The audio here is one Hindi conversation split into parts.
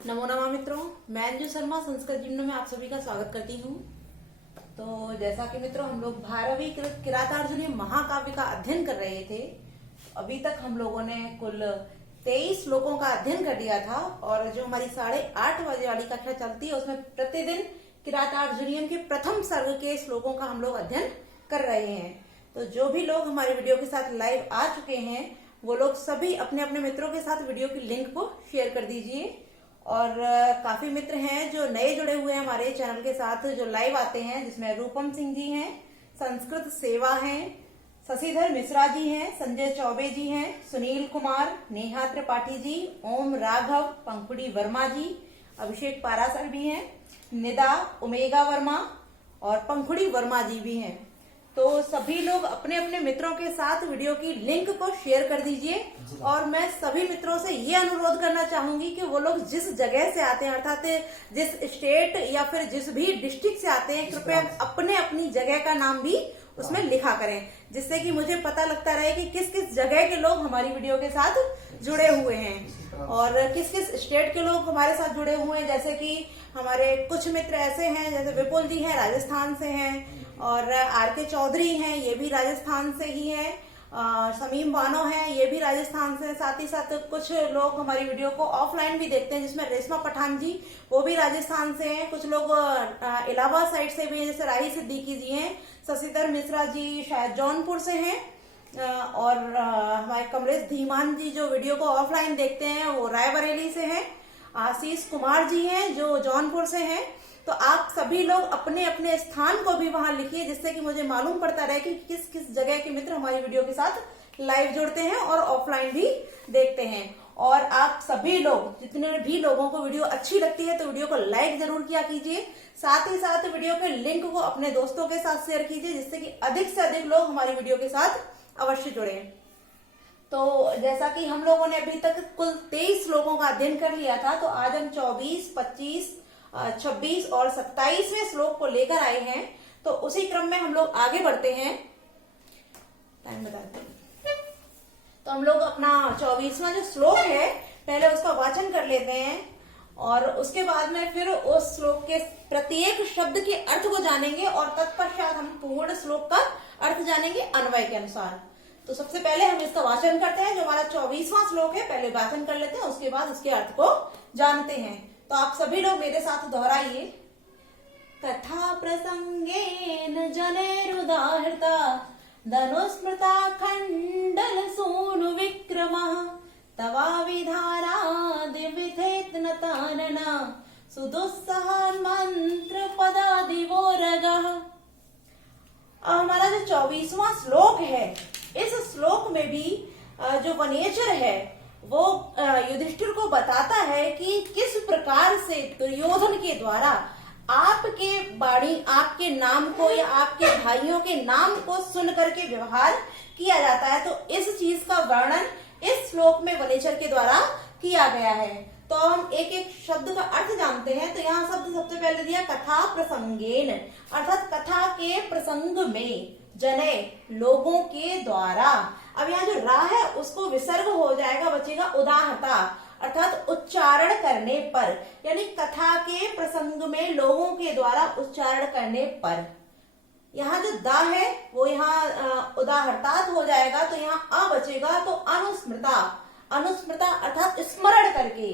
नमो नमः मित्रों, मैं अंजू शर्मा संस्कृत जिम्नो में आप सभी का स्वागत करती हूँ। तो जैसा कि मित्रों हम लोग 12वीं किरातार्जुनीय महाकाव्य का अध्ययन कर रहे थे। अभी तक हम लोगों ने कुल 23 श्लोकों का अध्ययन कर लिया था और जो हमारी 8:30 बजे वाली कक्षा चलती है उसमें प्रतिदिन किरातार्जुनीयम के प्रथम सर्ग के श्लोकों का हम लोग अध्ययन कर रहे हैं। तो जो भी लोग हमारे वीडियो के साथ लाइव आ चुके हैं वो लोग सभी अपने अपने मित्रों के साथ वीडियो की लिंक को शेयर कर दीजिए। और काफी मित्र हैं जो नए जुड़े हुए हैं हमारे चैनल के साथ, जो लाइव आते हैं, जिसमें रूपम सिंह जी हैं, संस्कृत सेवा हैं, शशिधर मिश्रा जी हैं, संजय चौबे जी हैं, सुनील कुमार, नेहा त्रिपाठी जी, ओम राघव, पंखुड़ी वर्मा जी, अभिषेक पारासर भी हैं, निदा उमेगा वर्मा और पंखुड़ी वर्मा जी भी हैं। तो सभी लोग अपने अपने मित्रों के साथ वीडियो की लिंक को शेयर कर दीजिए। और मैं सभी मित्रों से ये अनुरोध करना चाहूंगी कि वो लोग जिस जगह से आते हैं, अर्थात जिस स्टेट या फिर जिस भी डिस्ट्रिक्ट से आते हैं, कृपया अपने अपनी जगह का नाम भी उसमें लिखा करें, जिससे कि मुझे पता लगता रहे कि किस किस जगह के लोग हमारी वीडियो के साथ जुड़े हुए हैं और किस किस स्टेट के लोग हमारे साथ जुड़े हुए हैं। जैसे कि हमारे कुछ मित्र ऐसे हैं, जैसे विपुल जी हैं, राजस्थान से हैं, और आर.के. चौधरी हैं, ये भी राजस्थान से ही हैं, समीम बानो हैं, ये भी राजस्थान से। साथ ही साथ कुछ लोग हमारी वीडियो को ऑफलाइन भी देखते हैं, जिसमें रेशमा पठान जी, वो भी राजस्थान से हैं। कुछ लोग इलाहाबाद साइड से भी हैं, जैसे राही सिद्दीकी जी हैं, शशिधर मिश्रा जी शायद जौनपुर से हैं, और हमारे कमलेश धीमान जी जो वीडियो को ऑफलाइन देखते हैं वो रायबरेली से हैं। आशीष कुमार जी हैं जो जौनपुर से हैं। तो आप सभी लोग अपने अपने स्थान को भी वहां लिखिए, जिससे कि मुझे मालूम पड़ता रहे कि किस किस जगह के मित्र हमारी वीडियो के साथ लाइव जुड़ते हैं और ऑफलाइन भी देखते हैं। और आप सभी लोग, जितने भी लोगों को वीडियो अच्छी लगती है तो वीडियो को लाइक जरूर किया कीजिए। साथ ही साथ वीडियो के लिंक को अपने दोस्तों के साथ शेयर कीजिए, जिससे कि अधिक से अधिक लोग हमारी वीडियो के साथ अवश्य जुड़े। तो जैसा कि हम लोगों ने अभी तक कुल 23 श्लोकों का अध्ययन कर लिया था, तो आज हम 24, 25, 26 और 27वें श्लोक को लेकर आए हैं। तो उसी क्रम में हम लोग आगे बढ़ते हैं। टाइम बताते हैं। तो हम लोग अपना 24वां जो श्लोक है पहले उसका वाचन कर लेते हैं और उसके बाद में फिर उस श्लोक के प्रत्येक शब्द के अर्थ को जानेंगे और तत्पश्चात हम पूर्ण श्लोक का अर्थ जानेंगे अन्वय के अनुसार। तो सबसे पहले हम इसका वाचन करते हैं। जो हमारा 24वां श्लोक है पहले वाचन कर लेते हैं, उसके बाद उसके अर्थ को जानते हैं। तो आप सभी लोग मेरे साथ दोहराइए। कथा प्रसंगेन जनैरुदाहृता धनुस्मृता खंडल सूनु विक्रमः तवा विधानादिविथेत नतानना सुदुस्सह मंत्र पदादिवोरगः। हमारा जो 24वां श्लोक है, इस श्लोक में भी जो वनेचर है वो युधिष्ठिर को बताता है कि किस प्रकार से दुर्योधन के द्वारा आपके वाणी, आपके नाम को या आपके भाइयों के नाम को सुन करके व्यवहार किया जाता है। तो इस चीज का वर्णन इस श्लोक में वनेचर के द्वारा किया गया है। तो हम एक एक शब्द का अर्थ जानते हैं। तो यहाँ शब्द सबसे पहले दिया कथा प्रसंगेन, अर्थात कथा के प्रसंग में, जने लोगों के द्वारा। अब यहाँ जो रा है उसको विसर्ग हो जाएगा, बचेगा उदाहरता, अर्थात उच्चारण करने पर, यानी कथा के प्रसंग में लोगों के द्वारा उच्चारण करने पर। यहाँ जो दा है वो यहाँ उदाहरतात हो जाएगा, तो यहाँ अ बचेगा, तो अनुस्मृता, अनुस्मृता अर्थात स्मरण करके।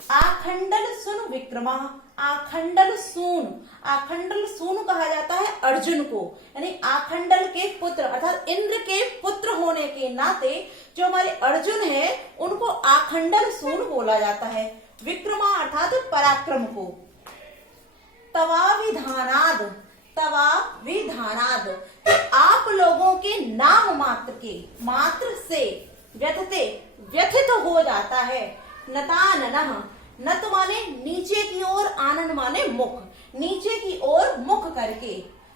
आखंडल सुन विक्रमा, आखंडल सून, आखंडल सून कहा जाता है अर्जुन को, यानी आखंडल के पुत्र अर्थात इंद्र के पुत्र होने के नाते जो हमारे अर्जुन है उनको आखंडल सून बोला जाता है। विक्रमा अर्थात पराक्रम को। तवा विधानाद, तवा विधानाद, आप लोगों के नाम मात्र के, मात्र से, व्यथते व्यथित हो जाता है। नताननः, नत माने नीचे की ओर, आनन माने मुख, नीचे की ओर मुख करके।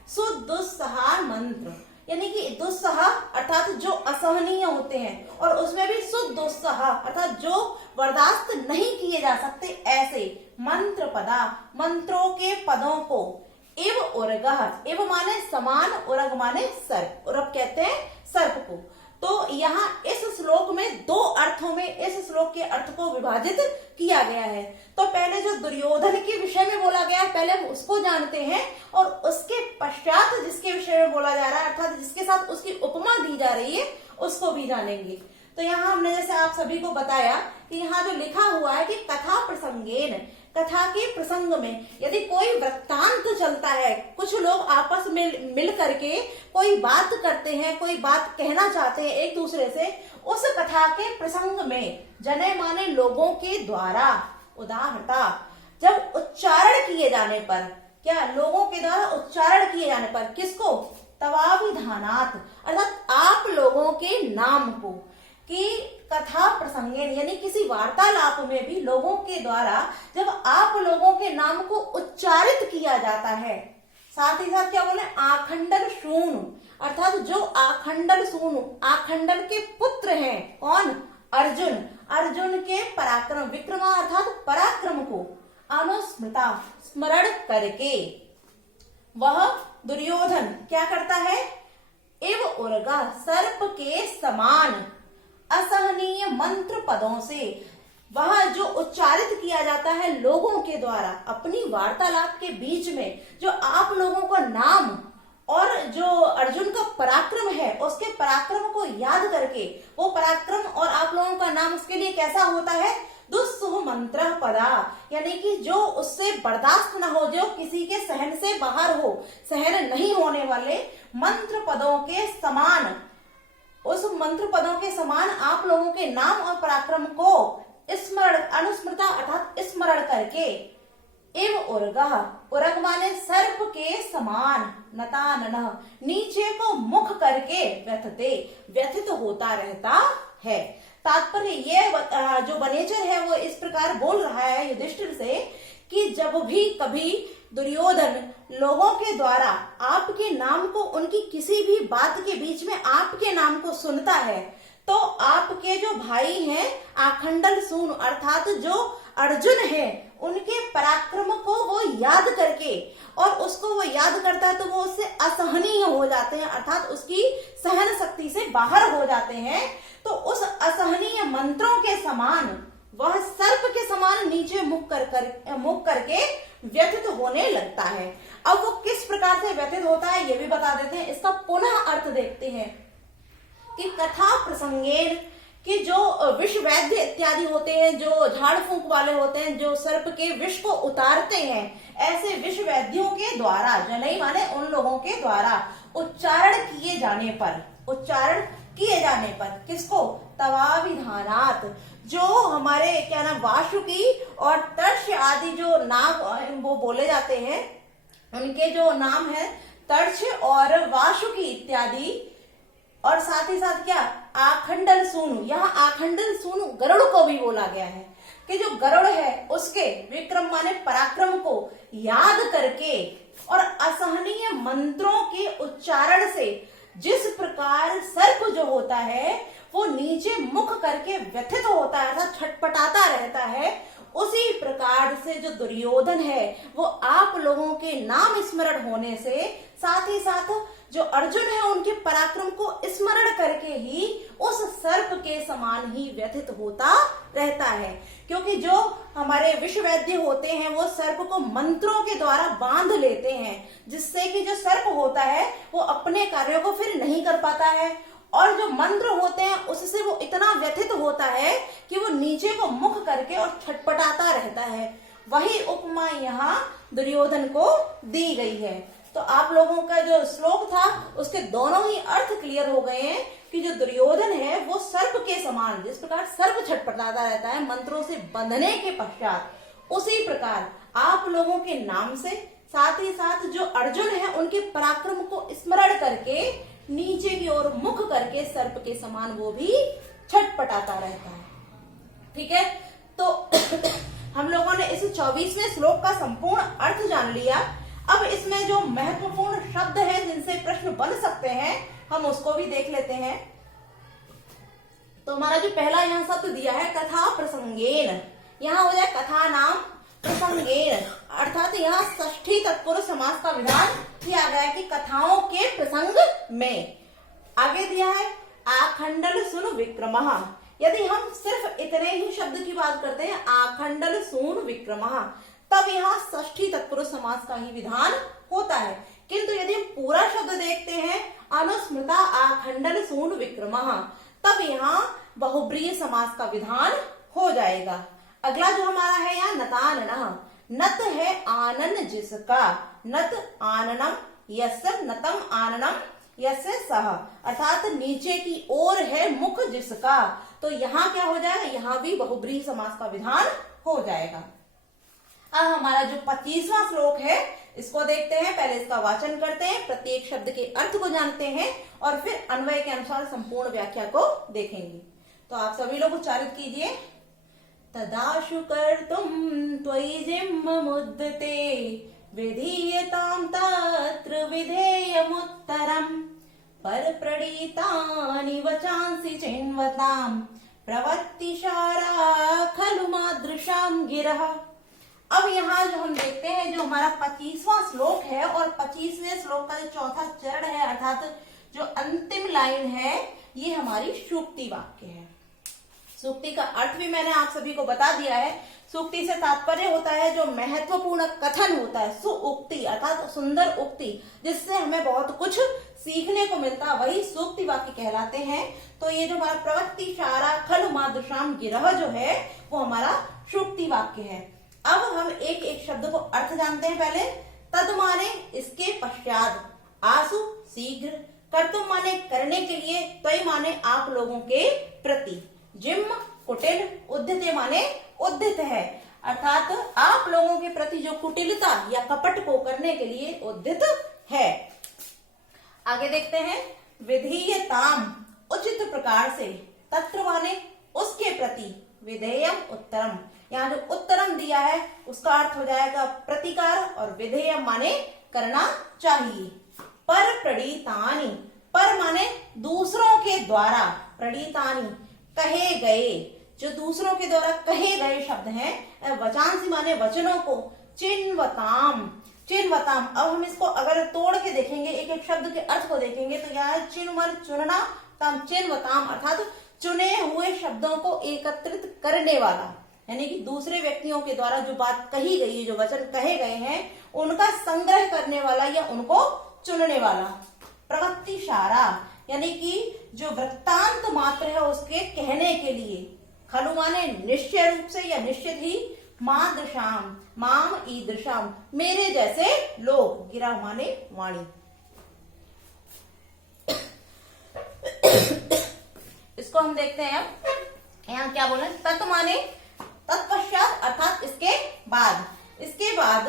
सुदुस्सह मंत्र, यानी कि दुस्सह अर्थात जो असहनीय होते हैं, और उसमें भी सुदुस्सह अर्थात जो बर्दाश्त नहीं किए जा सकते ऐसे मंत्र पदा, मंत्रों के पदों को। इव उर्गः, इव माने समान, उर्ग माने सर्प, उर्ग कहते हैं सर्प को। तो यहाँ इस श्लोक में दो अर्थ अर्थों में इस श्लोक के अर्थ को विभाजित किया गया है। तो पहले जो दुर्योधन के विषय में बोला गया है, पहले हम उसको जानते हैं, और उसके पश्चात जिसके विषय में बोला जा रहा है, अर्थात जिसके साथ उसकी उपमा दी जा रही है, उसको भी जानेंगे। तो यहाँ हमने जैसे आप सभी को बताया कि यहाँ जो लिखा हुआ है कि कथा प्रसंगेन, कथा के प्रसंग में यदि कोई वृत्तांत चलता है, कुछ लोग आपस में मिल करके कोई बात करते हैं, कोई बात कहना चाहते हैं एक दूसरे से, उस कथा के प्रसंग में जने माने लोगों के द्वारा उदाहरता जब उच्चारण किए जाने पर, क्या लोगों के द्वारा उच्चारण किए जाने पर, किसको? तवाविधानात, अर्थात आप लोगों के नाम को, कि कथा प्रसंगेन यानी किसी वार्तालाप में भी लोगों के द्वारा जब आप लोगों के नाम को उच्चारित किया जाता है, साथ ही साथ क्या बोले, आखंडल सूनु, अर्थात जो आखंडल सूनु, आखंडल के पुत्र हैं, कौन? अर्जुन, अर्जुन के पराक्रम, विक्रमा अर्थात पराक्रम को अनुस्मृता, स्मरण करके वह दुर्योधन क्या करता है? इव उर्गा, सर्प के समान असहनीय मंत्र पदों से, वह जो उच्चारित किया जाता है लोगों के द्वारा अपनी वार्तालाप के बीच में, जो आप लोगों का नाम और जो अर्जुन का पराक्रम है उसके पराक्रम को याद करके, वो पराक्रम और आप लोगों का नाम उसके लिए कैसा होता है? दुस्सुह मंत्र पदा, यानी कि जो उससे बर्दाश्त न हो, जो किसी के सहन से बाहर हो, सहन नहीं होने वाले मंत्र पदों के समान, उस मंत्र पदों के समान आप लोगों के नाम और पराक्रम को स्मरण, अनुस्मृता अर्थात स्मरण करके, एव उर्गा, उर्ग माने सर्प के समान, नतानन नीचे को मुख करके, व्यथते व्यथित होता रहता है। तात्पर्य ये जो वनेचर है वो इस प्रकार बोल रहा है युधिष्ठिर से कि जब भी कभी दुर्योधन लोगों के द्वारा आपके नाम को, उनकी किसी भी बात के बीच में आपके नाम को सुनता है, तो आपके जो भाई हैं आखंडल सून अर्थात जो अर्जुन है, उनके पराक्रम को वो याद करके, और उसको वो याद करता है तो वो उससे असहनीय हो जाते हैं, अर्थात उसकी सहन शक्ति से बाहर हो जाते हैं। तो उस असहनीय मंत्रों के समान वह सर्प के समान नीचे मुख करके व्यथित होने लगता है। अब वो किस प्रकार से व्यथित होता है ये भी बता देते हैं, इसका पुनः अर्थ देखते हैं कि कथा प्रसंगेन, कि जो विष वैद्य इत्यादि होते हैं, जो झाड़ फूंक वाले होते हैं, जो सर्प के विष को उतारते हैं, ऐसे विष वैद्यों के द्वारा, जनई माने उन लोगों के द्वारा उच्चारण किए जाने पर, उच्चारण किए जाने पर किसको? तवाविधानात, जो हमारे क्या नाम वासुकी और तर्ष आदि जो नाम वो बोले जाते हैं, उनके जो नाम है तर्ष और वासुकी इत्यादि, और साथ ही साथ क्या आखंडल सूनु, यहाँ आखंडल सूनु गरुड़ को भी बोला गया है कि जो गरुड़ है उसके विक्रम माने पराक्रम को याद करके और असहनीय मंत्रों के उच्चारण से जिस प्रकार सर्प जो होता है वो नीचे मुख करके व्यथित होता है, अर्थात छटपटाता रहता है, उसी प्रकार से जो दुर्योधन है वो आप लोगों के नाम स्मरण होने से, साथ ही साथ जो अर्जुन है उनके पराक्रम को स्मरण करके ही उस सर्प के समान ही व्यथित होता रहता है। क्योंकि जो हमारे विश्व वैद्य होते हैं वो सर्प को मंत्रों के द्वारा बांध लेते हैं, जिससे कि जो सर्प होता है वो अपने कार्यों को फिर नहीं कर पाता है, और जो मंत्र होते हैं उससे वो इतना व्यथित होता है कि वो नीचे को मुख करके और छटपटाता रहता है। वही उपमा यहाँ दुर्योधन को दी गई है। तो आप लोगों का जो श्लोक था उसके दोनों ही अर्थ क्लियर हो गए हैं कि जो दुर्योधन है वो सर्प के समान, जिस प्रकार सर्प छटपटाता रहता है मंत्रों से बंधने के पश्चात, उसी प्रकार आप लोगों के नाम से, साथ ही साथ जो अर्जुन है उनके पराक्रम को स्मरण करके नीचे की ओर मुख करके सर्प के समान वो भी छटपटाता रहता है। ठीक है, तो हम लोगों ने इस 24वें श्लोक का संपूर्ण अर्थ जान लिया। अब इसमें जो महत्वपूर्ण शब्द हैं जिनसे प्रश्न बन सकते हैं हम उसको भी देख लेते हैं। तो हमारा जो पहला यहाँ शब्द दिया है कथा प्रसंगेन, यहाँ हो जाए कथा नाम प्रसंगेन, अर्थात यहाँ षष्ठी तत्पुरुष समास का विधान किया गया है कि कथाओं के प्रसंग में। आगे दिया है आखंडल सुन विक्रमः, यदि हम सिर्फ इतने ही शब्द की बात करते हैं, आखंडल सून विक्रमः, तब यहाँ षष्ठी तत्पुरुष समास का ही विधान होता है। किंतु यदि हम पूरा शब्द देखते हैं, अनुस्मृता आखंडल सून विक्रमः, तब यहाँ बहुब्रीहि समास का विधान हो जाएगा। अगला जो हमारा है यहाँ नताननः, नत है आनन जिसका, नत आननम यस्य नतम आननम यस्य सह, अर्थात नीचे की ओर है मुख जिसका, तो यहाँ क्या हो जाएगा, यहाँ भी बहुब्रीहि समास का विधान हो जाएगा। अब हमारा जो 25वां श्लोक है इसको देखते हैं। पहले इसका वाचन करते हैं, प्रत्येक शब्द के अर्थ को जानते हैं और फिर अन्वय के अनुसार संपूर्ण व्याख्या को देखेंगे। तो आप सभी लोग उच्चारित कीजिए। तदाशु कर्तुम् त्वयि जिह्वमुद्यते विधीयतां तत्र विधेयमुत्तरम् परप्रणीतानि वचांसि चिन्वतां प्रवृत्तिसारा खलु मादृशां गिरः। अब यहाँ जो हम देखते हैं, जो हमारा 25वां श्लोक है और 25वें श्लोक का जो चौथा चरण है, अर्थात जो अंतिम लाइन है, ये हमारी सूक्ति वाक्य है। सूक्ति का अर्थ भी मैंने आप सभी को बता दिया है। सूक्ति से तात्पर्य होता है जो महत्वपूर्ण कथन होता है, सुउक्ति अर्थात सुंदर उक्ति, जिससे हमें बहुत कुछ सीखने को मिलता, वही सूक्ति वाक्य कहलाते हैं। तो ये जो हमारा प्रवृत्ति सारा खलु मादृशाम गिरह जो है वो हमारा सूक्ति वाक्य है। अब हम एक एक शब्द को अर्थ जानते हैं। पहले तद माने इसके पश्चात, आसु शीघ्र, कर्तुम माने करने के लिए, त्वयि माने आप लोगों के प्रति, जिम कुटिल, उद्यते माने उद्यत है, अर्थात आप लोगों के प्रति जो कुटिलता या कपट को करने के लिए उद्यत है। आगे देखते हैं, विधीयताम उचित प्रकार से, तत्र माने उसके प्रति, विधेयम उत्तरम, यहाँ जो उत्तरम दिया है उसका अर्थ हो जाएगा प्रतिकार, और विधेयम माने करना चाहिए। पर प्रणीतानि, पर माने दूसरों के द्वारा, प्रणीतानि कहे गए, जो दूसरों के द्वारा कहे गए शब्द हैं, वचांसी माने वचनों को, चिन्वताम, चिन्वताम। अब हम इसको अगर तोड़ के देखेंगे, एक एक शब्द के अर्थ को देखेंगे, तो यहाँ चिन्ह माने चुनना, ताम चिन्वताम अर्थात चुने हुए शब्दों को एकत्रित करने वाला, यानी कि दूसरे व्यक्तियों के द्वारा जो बात कही गई है, जो वचन कहे गए हैं, उनका संग्रह करने वाला या उनको चुनने वाला। प्रवृत्ति सारा यानी कि जो वृत्तांत मात्र है उसके कहने के लिए, खलु माने निश्चय रूप से या निश्चित ही, मादृशाम माम ईदृशाम मेरे जैसे लोग, गिरा माने वाणी। इसको हम देखते हैं। अब यहाँ क्या बोले, तत् माने तत्पश्चात अर्थात इसके बाद, इसके बाद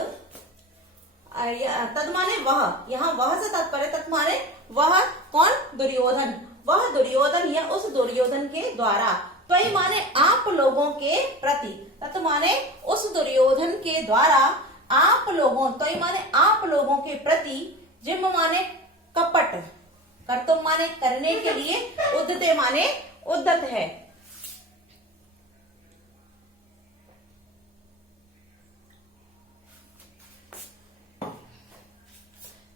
तद माने वह, यहाँ वह से तात्पर्य, तत् माने वह कौन, दुर्योधन, वह दुर्योधन या उस दुर्योधन के द्वारा, त्वयि माने आप लोगों के प्रति, तत् माने उस दुर्योधन के द्वारा आप लोगों, त्वयि माने आप लोगों के प्रति, जिम माने कपट, कर्तुम माने करने के लिए, उद्यते माने उद्यत है।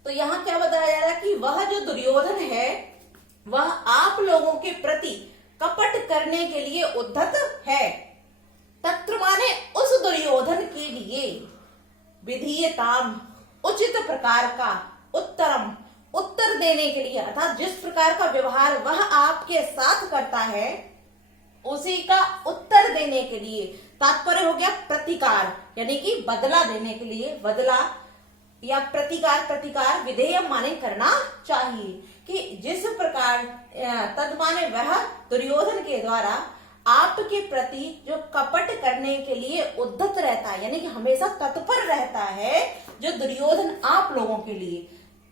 तो यहाँ क्या बताया जा रहा है कि वह जो दुर्योधन है वह आप लोगों के प्रति कपट करने के लिए उद्धत है। तत्र माने उस दुर्योधन के लिए, विधीयताम उचित प्रकार का, उत्तरम उत्तर देने के लिए, अर्थात जिस प्रकार का व्यवहार वह आपके साथ करता है उसी का उत्तर देने के लिए, तात्पर्य हो गया प्रतिकार, यानी कि बदला देने के लिए, बदला या प्रतिकार, प्रतिकार विधेयम माने करना चाहिए, कि जिस प्रकार तद माने वह दुर्योधन के द्वारा आपके प्रति जो कपट करने के लिए उद्धत रहता है, यानी कि हमेशा तत्पर रहता है जो दुर्योधन आप लोगों के लिए,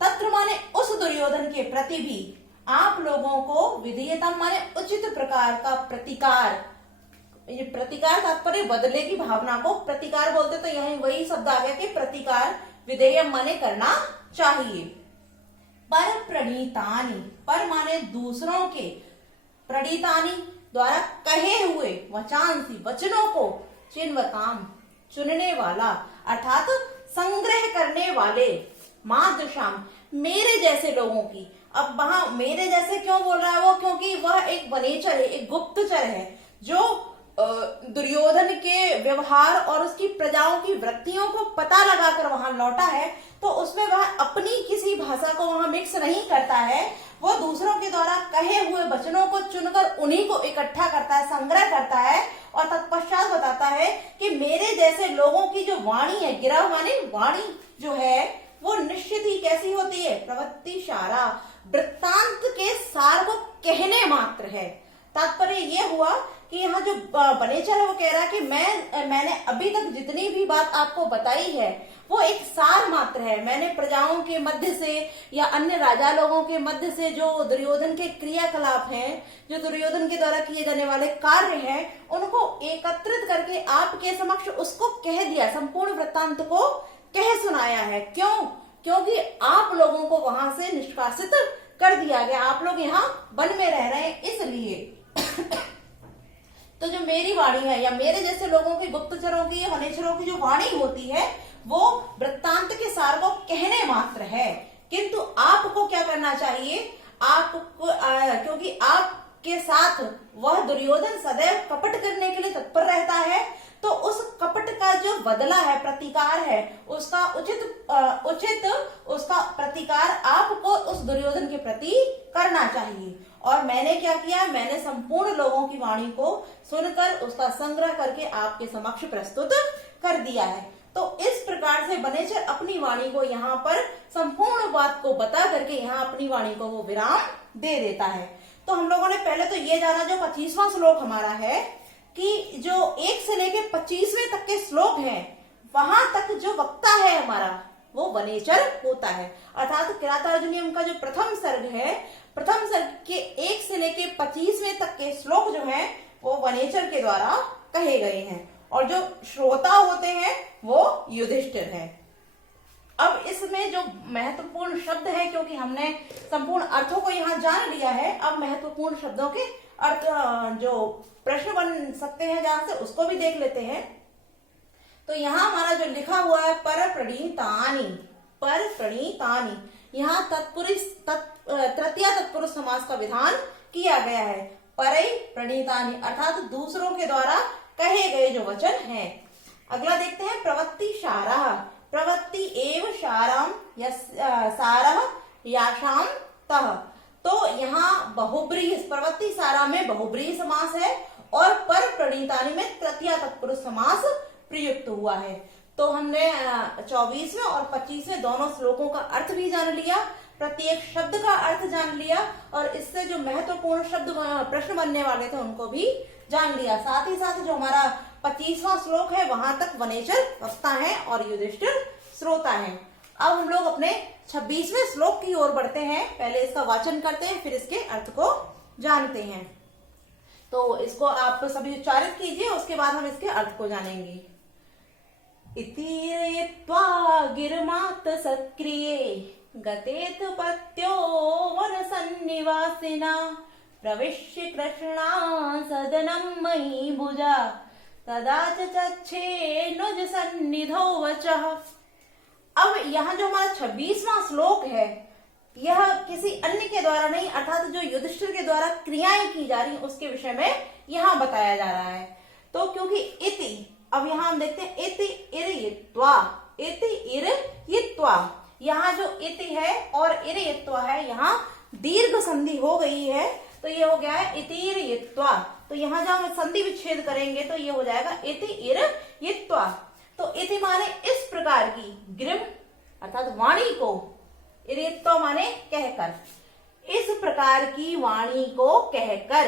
तत्र माने उस दुर्योधन के प्रति भी आप लोगों को, विधेयतम माने उचित प्रकार का प्रतिकार, ये प्रतिकार तात्पर्य बदले की भावना को प्रतिकार बोलते, तो यही वही शब्द आ गया कि प्रतिकार, विधेयम माने करना चाहिए। पर प्रणीतानि, पर माने दूसरों के, प्रणीतानि द्वारा कहे हुए, वचांसी वचनों को, चिन्वताम चुनने वाला अर्थात संग्रह करने वाले, मादृशाम मेरे जैसे लोगों की, अब वहां मेरे जैसे क्यों बोल रहा है वो, क्योंकि वह एक वनेचर है, एक गुप्तचर है जो दुर्योधन के व्यवहार और उसकी प्रजाओं की वृत्तियों को पता लगाकर वहां लौटा है। तो उसमें वह अपनी किसी भाषा को वहां मिक्स नहीं करता है, वो दूसरों के द्वारा कहे हुए वचनों को चुनकर उन्हीं को इकट्ठा करता है, संग्रह करता है और तत्पश्चात बताता है कि मेरे जैसे लोगों की जो वाणी है, गिरह माने वाणी जो है, वो निश्चित ही कैसी होती है, प्रवृत्ति सारा, वृत्तांत के सार को कहने मात्र है। तात्पर्य ये हुआ कि यहाँ जो वनेचर है वो कह रहा है कि मैंने अभी तक जितनी भी बात आपको बताई है वो एक सार मात्र है। मैंने प्रजाओं के मध्य से या अन्य राजा लोगों के मध्य से जो दुर्योधन के क्रियाकलाप हैं, जो दुर्योधन के द्वारा किए जाने वाले कार्य हैं, उनको एकत्रित करके आपके समक्ष उसको कह दिया, संपूर्ण वृत्तांत को कह सुनाया है। क्यों? क्योंकि आप लोगों को वहां से निष्कासित कर दिया गया, आप लोग यहाँ वन में रह रहे हैं, इसलिए तो जो मेरी वाणी है या मेरे जैसे लोगों की, गुप्तचरों की, वनेचरों की जो वाणी होती है वो वृत्तांत के सार को कहने मात्र है। किंतु आपको क्या करना चाहिए, आपको क्योंकि आपके साथ वह दुर्योधन सदैव कपट करने के लिए तत्पर रहता है, तो उस कपट का जो बदला है, प्रतिकार है, उसका उचित उसका प्रतिकार आपको उस दुर्योधन के प्रति करना चाहिए। और मैंने क्या किया, मैंने संपूर्ण लोगों की वाणी को सुनकर उसका संग्रह करके आपके समक्ष प्रस्तुत कर दिया है। तो इस प्रकार से वनेचर अपनी वाणी को यहाँ पर संपूर्ण बात को बता करके यहाँ अपनी वाणी को वो विराम दे देता है। तो हम लोगों ने पहले तो ये जाना, जो 25वां श्लोक हमारा है, कि जो 1 से लेके 25वें तक के श्लोक हैं, वहां तक जो वक्ता है हमारा वो वनेचर होता है। अर्थात किरातार्जुनीयम का जो प्रथम सर्ग है, प्रथम सर्ग के 1 से लेके 25वें तक के श्लोक जो हैं वो वनेचर के द्वारा कहे गए हैं, और जो श्रोता होते हैं वो युधिष्ठिर है। अब इसमें जो महत्वपूर्ण शब्द है, क्योंकि हमने संपूर्ण अर्थों को यहाँ जान लिया है, अब महत्वपूर्ण शब्दों के अर्थ जो प्रश्न बन सकते हैं जहां से, उसको भी देख लेते हैं। तो यहाँ हमारा जो लिखा हुआ है पर प्रणीतानि, पर प्रणीतानि, यहाँ तृतीया तत्पुरुष समास का विधान किया गया है। परई प्रणीतानि अर्थात दूसरों के द्वारा कहे गए जो वचन हैं। अगला देखते हैं प्रवृत्ति सारः, प्रवृत्ति एव सारम सारः याशाम तः। तो यहाँ बहुब्रीहि, प्रवृत्ति सारा में बहुब्रीहि समास है और पर प्रणीतानि में तृतीया तत्पुरुष समास प्रयुक्त हुआ है। तो हमने 24वें और 25वें दोनों श्लोकों का अर्थ भी जान लिया, प्रत्येक शब्द का अर्थ जान लिया, और इससे जो महत्वपूर्ण शब्द प्रश्न बनने वाले थे उनको भी जान लिया। साथ ही साथ जो हमारा 25वां श्लोक है वहां तक वनेचर वक्ता है और युधिष्ठिर श्रोता है। अब हम लोग अपने 26वें श्लोक की ओर बढ़ते हैं। पहले इसका वाचन करते हैं, फिर इसके अर्थ को जानते हैं। तो इसको आप सभी उच्चारित कीजिए, उसके बाद हम इसके अर्थ को जानेंगे। इतीरेत्वा गिरमात सक्रिये गतेत पत्यो वन सन्निवासिना प्रविश्य कृष्णा सदनम मयि भुजा तदा चच्छे नुज सन्निधौ वचः। अब यहाँ जो हमारा 26वां श्लोक है, यह किसी अन्य के द्वारा नहीं, अर्थात जो युधिष्ठिर के द्वारा क्रियाएं की जा रही उसके विषय में यहाँ बताया जा रहा है। तो क्योंकि इति, अब यहाँ हम देखते हैं इति इरयित्वा, इति इरयित्वा, यहाँ जो इति है और इरयित्वा है, यहाँ दीर्घ संधि हो गई है, तो ये हो गया है इतिरयित्वा। तो यहाँ जब हम संधि विच्छेद करेंगे तो ये हो जाएगा इति इरयित्वा। तो इति माने इस प्रकार की, ग्रीम अर्थात वाणी को, इरयित्वा माने कहकर, इस प्रकार की वाणी को कहकर,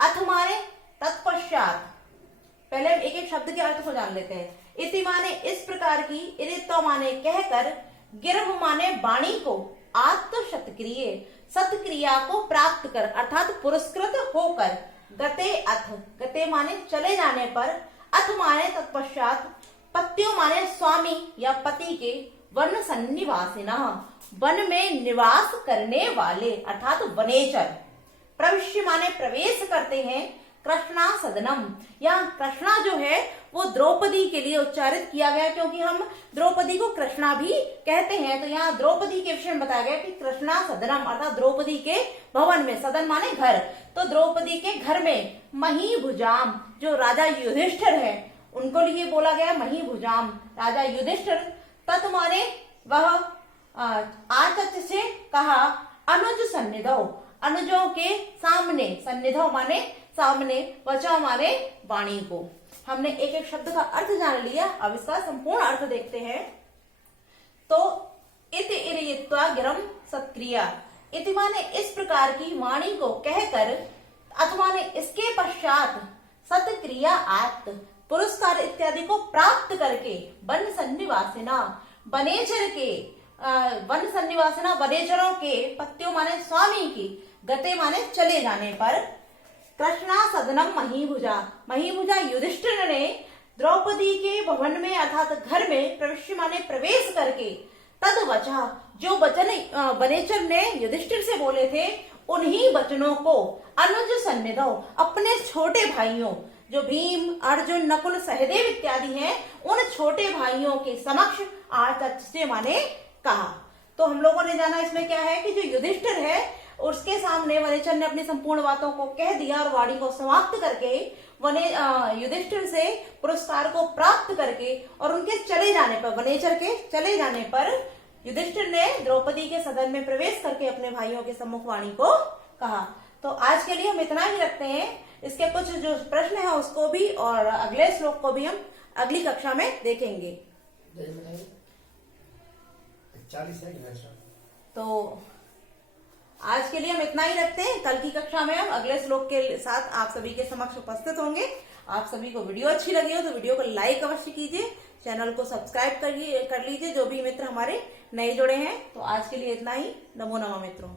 अथ माने तत्पश्चात। पहले हम एक एक शब्द के अर्थ को जान लेते हैं। इति माने इस प्रकार की, इरयित्वा माने कहकर, गिरभ माने वाणी को, आत्म शतक्रिय सत्क्रिया को प्राप्त कर अर्थात पुरस्कृत होकर, गते अथ, गते माने चले जाने पर, अथ माने तत्पश्चात, पत्यो माने स्वामी या पति के, वन सन्निवासिनः वन में निवास करने वाले अर्थात वनेचर, प्रविश्य माने प्रवेश करते हैं, कृष्णा सदनम। यहाँ कृष्णा जो है वो द्रौपदी के लिए उच्चारित किया गया, क्योंकि हम द्रौपदी को कृष्णा भी कहते हैं। तो यहाँ द्रौपदी के विषय में बताया गया कि कृष्णा सदनम अर्थात द्रौपदी के भवन में, सदन माने घर, तो द्रौपदी के घर में महीभुजाम जो राजा युधिष्ठिर है उनको लिए बोला गया महीभुजाम, राजा युधिष्ठिर। तत् माने वह आचच से कहा अनुज सन्निधौ, अनुजों के सामने, सन्निधौ माने सामने, वचा माने वाणी को। हमने एक एक शब्द का अर्थ जान लिया, अब इसका संपूर्ण अर्थ देखते हैं। तो इति इरयित्वा गिरम सत्क्रिया, इति माने इस प्रकार की वाणी को कहकर, अथवा ने इसके पश्चात सत्क्रिया आत्त पुरस्कार इत्यादि को प्राप्त करके, वन सन्निवासिना वनेचर के, वन सन्निवासिना वनेचरों के, पत्तियों माने स्वामी की, गते माने चले जाने पर, कृष्णा सदनम महीभुजा, महीभुजा युधिष्ठिर ने द्रौपदी के भवन में अर्थात घर में प्रवेश माने प्रवेश करके, तद वचा जो वचन वनेचर ने युधिष्ठिर से बोले थे उन्हीं वचनों को अनुज सन्निधौ अपने छोटे भाइयों जो भीम अर्जुन नकुल सहदेव इत्यादि हैं उन छोटे भाइयों के समक्ष आचच से माने कहा। तो हम लोगों ने जाना इसमें क्या है कि जो युधिष्ठिर है उसके सामने वनेचर ने अपनी संपूर्ण बातों को कह दिया और वाणी को समाप्त करके युधिष्ठिर से पुरस्कार को प्राप्त करके और उनके चले जाने पर, वनेचर के चले जाने पर युधिष्ठिर ने द्रौपदी के सदन में प्रवेश करके अपने भाइयों के सम्मुख वाणी को कहा। तो आज के लिए हम इतना ही रखते हैं। इसके कुछ जो प्रश्न है उसको भी और अगले श्लोक को भी हम अगली कक्षा में देखेंगे। तो आज के लिए हम इतना ही रखते हैं। कल की कक्षा में हम अगले श्लोक के साथ आप सभी के समक्ष उपस्थित होंगे। आप सभी को वीडियो अच्छी लगी हो तो वीडियो को लाइक अवश्य कीजिए, चैनल को सब्सक्राइब कर लीजिए जो भी मित्र हमारे नए जुड़े हैं। तो आज के लिए इतना ही। नमो नमः मित्रों।